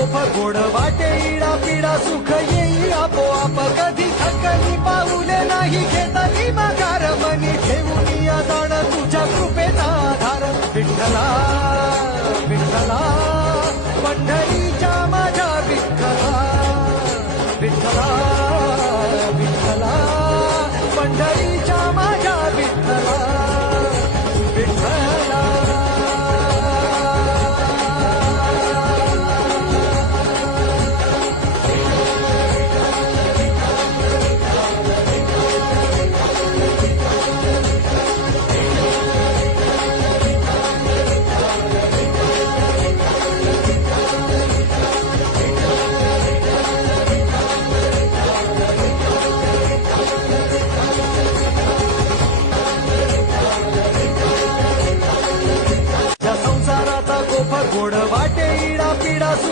gopher गोड वाटे इडा पिडा सुख येई आपोआप कधी थकली पाऊले नाही घेतली माघार मनी ठेवून या जाण तुझ्या कृपेचा आधार विठ्ठला विठ्ठला पंढरीच्या माझ्या विठ्ठला विठ्ठला विठ्ठला पंढरीच्या माझ्या विठ्ठला विठ्ठला गोड वाटे इडा पिडा सुख